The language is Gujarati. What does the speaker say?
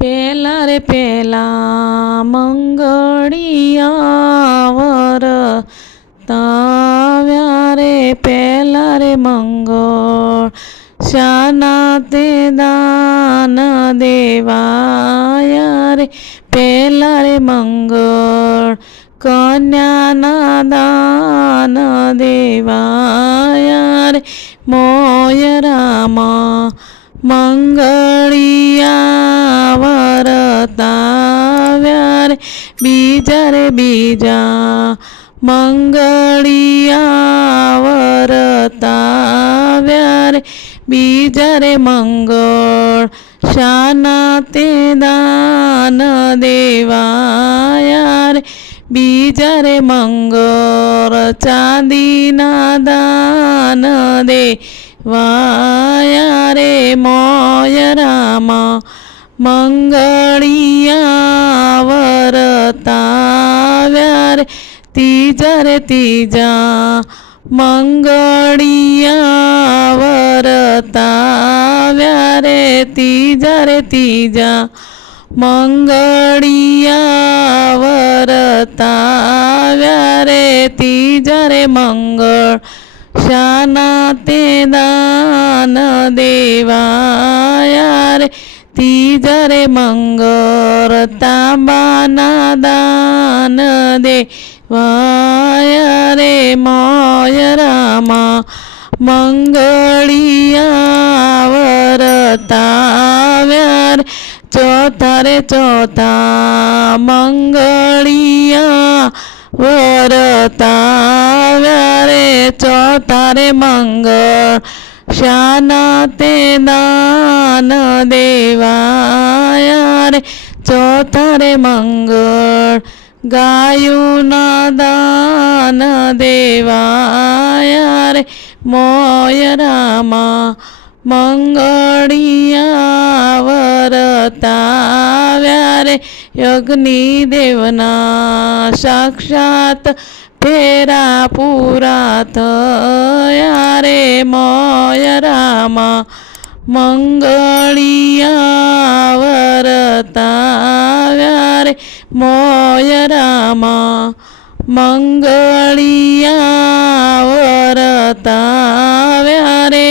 પેલા રે પેલા મંગળિયા વરતાવ્યા રે પેલા રે મંગળ શાના તે દાન દેવાયા રે પેલા રે મંગળ કન્યાના દાન દેવાયા રે મોયરામાં મંગળિયા વરતાવ્યા રે બીજા મંગળિયા વરતાવ્યા રે બીજા રે મંગળ શાના તે દાન દેવાયા રે બીજા રે મંગળ ચાંદીના દાન દેવાયા રે મોયરામાં મંગળિયા વરતાવ્યા રે ત્રીજા મંગળિયા વરતાવ્યા રે ત્રીજા મંગળિયા વરતાવ્યા રે ત્રીજા રે મંગળ શાના તે દાન દેવાયા રે ત્રીજા રે મંગળ તાંબાના દાન દેવાયા રે મોયરામાં મંગળિયા વરતાવ્યા રે ચોથા મંગળિયા વરતાવ્યા રે ચોથા રે મંગળ શાના તે દાન દેવાયા રે ચોથા રે મંગળ ગાયુના દાન દેવાયા રે મોયરામાં મંગળિયા વરતાવ્યા રે અગ્નિદેવના સાક્ષાત ફેરા પૂરા થયા રે મોયરામાં મંગળિયા વરતાવ્યા રે મોયરામાં મંગળિયા વરતાવ્યા રે।